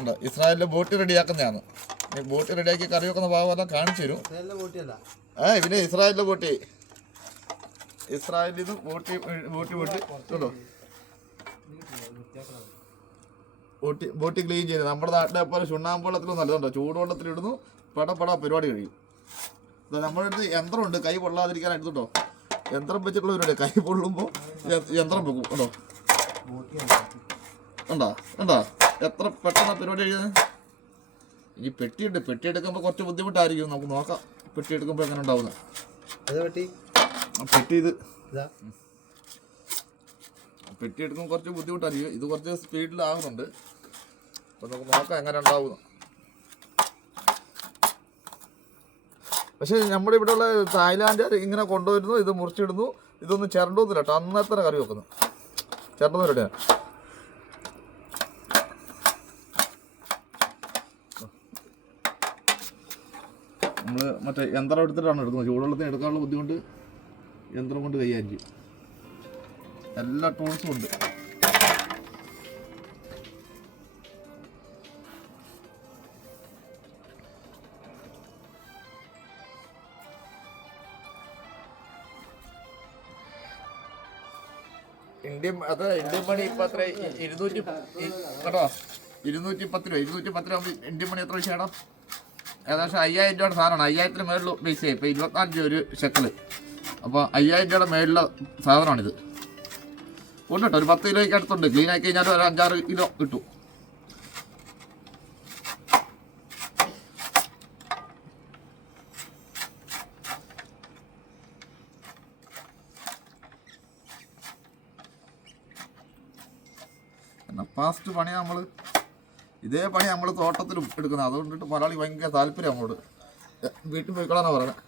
ഉണ്ട്. ഇസ്രായേലിലെ ബോട്ട് റെഡിയാക്കുന്നതാണ്. ഈ ബോട്ട് റെഡിയാക്കി കറി വെക്കുന്ന ഭാഗമെല്ലാം കാണിച്ചു തരും. ഏ പിന്നെ ഇസ്രായേലിലെ ബോട്ടി. ഇസ്രായേലിൽ നിന്ന് ബോട്ടി ബോട്ടി ബോട്ടി. കേട്ടോ ബോട്ടി ബോട്ടി ക്ലീൻ ചെയ്ത്. നമ്മുടെ നാട്ടിലെ പോലെ ചുണ്ണാമ്പ് വെള്ളത്തിലൊന്നും നല്ലതുണ്ടോ ചൂടുവെള്ളത്തിലിടുന്നു പട പട പരിപാടി കഴിയും. നമ്മുടെ അടുത്ത് യന്ത്രമുണ്ട്. കൈ പൊള്ളാതിരിക്കാൻ എടുത്തുണ്ടോ യന്ത്രം വെച്ചിട്ടുള്ള പരിപാടി. കൈ പൊള്ളുമ്പോൾ യന്ത്രം വെക്കും. കേട്ടോ ഉണ്ടോ? ഉണ്ടോ? എത്ര പെട്ടെന്ന് പരിപാടി എഴുതുന്നത് ഈ പെട്ടിയുണ്ട് പെട്ടി എടുക്കുമ്പോൾ കുറച്ച് ബുദ്ധിമുട്ടായിരിക്കും. നമുക്ക് നോക്കാം. പെട്ടി എടുക്കുമ്പോൾ എങ്ങനെ ഉണ്ടാവുന്നത് പെട്ടി? പെട്ടി ഇത്. പെട്ടി എടുക്കുമ്പോൾ കുറച്ച് ബുദ്ധിമുട്ടായിരിക്കും. ഇത് കുറച്ച് സ്പീഡിലാകുന്നുണ്ട് അപ്പം നമുക്ക് നോക്കാം എങ്ങനെ ഉണ്ടാവുന്നു. പക്ഷേ നമ്മുടെ ഇവിടെയുള്ള തായ്ലാൻഡുകാർ ഇങ്ങനെ കൊണ്ടുവരുന്നു. ഇത് മുറിച്ചിടുന്നു. ഇതൊന്നും ചിരണ്ടൊന്നുമില്ല കേട്ടോ. അന്നത്തെ കറി വെക്കുന്നു. ചിരണ്ടൊന്നും റെഡിയാണ് നമ്മൾ മറ്റേ യന്ത്രം എടുത്തിട്ടാണ് എടുക്കുന്നത്. ചൂടുവെള്ളത്തിന് എടുക്കാനുള്ള ബുദ്ധിമുട്ട് യന്ത്രം കൊണ്ട് കൈകാര്യം എല്ലാ ടൂൾസും ഉണ്ട്. ഇന്ത്യൻ അത് ഇന്ത്യൻ മണി ഇപ്പൊ അത്ര ഇരുന്നൂറ്റി കേട്ടോ ഇരുന്നൂറ്റി പത്ത് രൂപ ഇരുന്നൂറ്റി പത്ത് രൂപ ഇന്ത്യൻ മണി എത്ര വിഷയമാണോ ഏകദേശം അയ്യായിരം രൂപയുടെ സാധനമാണ്. അയ്യായിരത്തിന് മേളിൽ പൈസയായി ഇപ്പോൾ ഇരുപത്തിനാല് രൂപ ഒരു ഷെക്കിൾ അപ്പോൾ അയ്യായിരം രൂപയുടെ മേളിലെ സാധനമാണിത്. ഉണ്ട് കേട്ടോ. ഒരു പത്ത് കിലോയ്ക്ക് അടുത്തുണ്ട്. ക്ലീൻ ആക്കി കഴിഞ്ഞാൽ ഒരു അഞ്ചാറ് കിലോ കിട്ടും. ഫാസ്റ്റ് പണിയാണ് നമ്മൾ ഇതേ പണി നമ്മൾ തോട്ടത്തിലും എടുക്കുന്നത്. അതുകൊണ്ടിട്ട് മലയാളി ഭയങ്കര താല്പര്യം നമ്മളോട് വീട്ടിൽ പോയിക്കോളാന്നാണ് പറയുന്നത്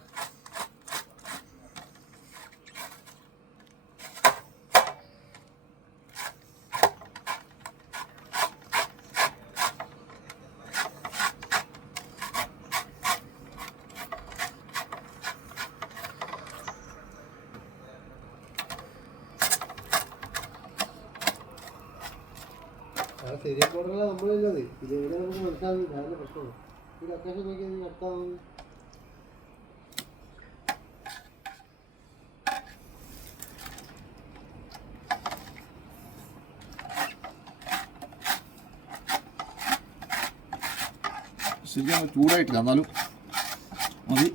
അത് ശരിയാക്കോടുള്ള നമ്മളില്ലത് ഇത് എവിടെ നമുക്ക് മനസ്സിലാവുന്നില്ല അതിന്റെ പ്രശ്നമാണ് ഈ ലൊക്കേഷൻ നോക്കി നീ നടത്താവുന്നു ശരിക്കും ചൂടായിട്ടില്ല. എന്നാലും മതി.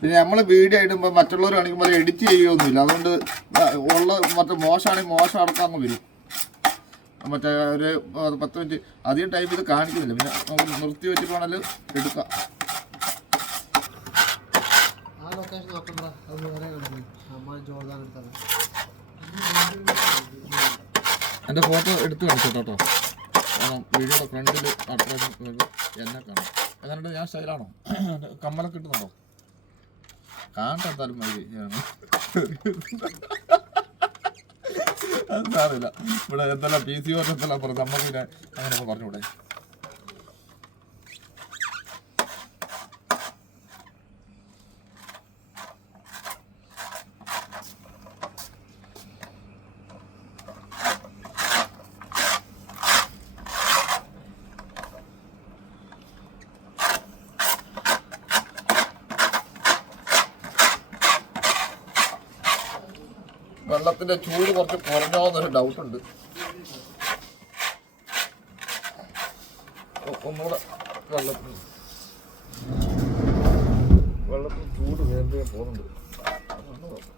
പിന്നെ നമ്മൾ വീഡിയോ ഇടുമ്പോൾ മറ്റുള്ളവർ കാണിക്കുമ്പോൾ എഡിറ്റ് ചെയ്യുകയൊന്നുമില്ല. അതുകൊണ്ട് ഉള്ള മറ്റേ മോശമാണെങ്കിൽ മോശം അടക്കാൻ വരും. മറ്റേ ഒരു പത്ത് മിനിറ്റ് അധികം ടൈം ഇത് കാണിക്കുന്നില്ല. പിന്നെ നമുക്ക് നിർത്തി വെച്ചിട്ട് വേണമെങ്കിൽ എടുക്കാം. എന്റെ ഫോട്ടോ എടുത്ത് കാണിച്ചു കേട്ടോ കാരണം വീഡിയോയുടെ ഫ്രണ്ടിൽ അട്രാക്ഷൻ എന്നെ കാണാം. എന്നിട്ട് ഞാൻ സ്റ്റൈലാണോ കമ്മലൊക്കെ കിട്ടുന്നുണ്ടോ കാണട്ടെ എന്തായാലും മതി സാറില്ല ഇവിടെ എന്തെല്ലാം പി സി ഓർ എന്തെല്ലാം പറഞ്ഞു നമുക്ക് പിന്നെ അങ്ങനെയൊക്കെ പറഞ്ഞുകൂടെ? വെള്ളത്തിന്റെ ചൂട് കുറച്ച് കുറഞ്ഞോ എന്നൊരു ഡൗട്ട് ഉണ്ട്. ഒ- ഒന്നുകൂടെ വെള്ളത്തിന് വെള്ളത്തിന് ചൂട് വേറെ പോകുന്നുണ്ട്.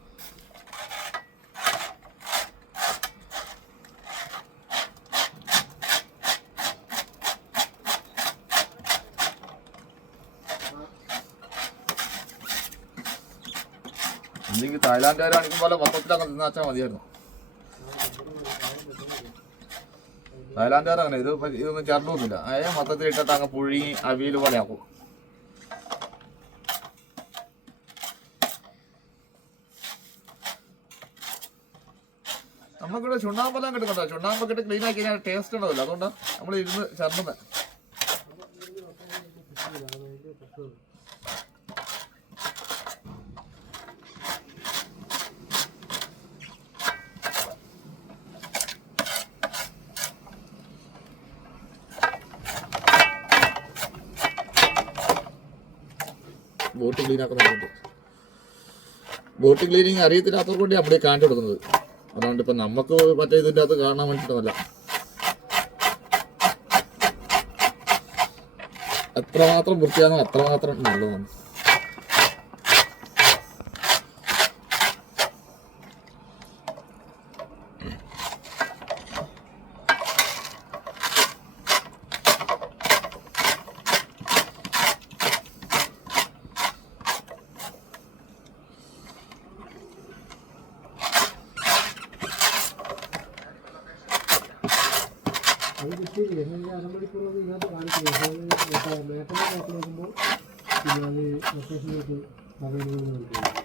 അതാണ് തായ്ലാന്റുകാരാണെങ്കിൽ പോലെ മൊത്തത്തിൽ മൊത്തത്തിലൊക്കെ തിന്നാച്ചാൽ മതിയായിരുന്നു. തായ്ലാൻഡുകാർ അങ്ങനെ ഇത് ഇതൊന്നും ചേർന്നൊന്നുമില്ല. അതായത് മൊത്തത്തിൽ ഇട്ടിട്ട് അങ്ങ് പുഴുങ്ങി അവിയൽ പോലെ ആക്കും. നമുക്കിവിടെ ചുണ്ണാമ്പെല്ലാം കിട്ടുന്നുണ്ടോ? ചുണ്ണാമ്പൊക്കെ ഇട്ട് ക്ലീൻ ആക്കി കഴിഞ്ഞാൽ ടേസ്റ്റ് ഉണ്ടാവില്ല അതുകൊണ്ടാണ് നമ്മൾ ഇരുന്ന് ചേർന്നത് ബോട്ട് ക്ലീൻ ആക്കുന്നുണ്ട് ബോട്ട് ക്ലീനിങ് അറിയത്തില്ലാത്തവർക്ക് വേണ്ടി നമ്മളീ കാണിച്ചു കൊടുക്കുന്നത്. അതുകൊണ്ട് ഇപ്പം നമുക്ക് മറ്റേ ഇതിന്റെ അകത്ത് കാണാൻ വേണ്ടിയിട്ടൊന്നുമല്ല. എത്രമാത്രം വൃത്തിയാണോ അത്രമാത്രം നല്ലതാണ്. അത് കിട്ടിയില്ല എന്നാൽ അരമണിക്കൂറത് ഇതിനകത്ത് കാണിക്കില്ല. മേട്ടനെ നോക്കുമ്പോൾ പിന്നെ അത് ലൊക്കേഷനിലേക്ക് അവൈലബിൾ കാണിക്കും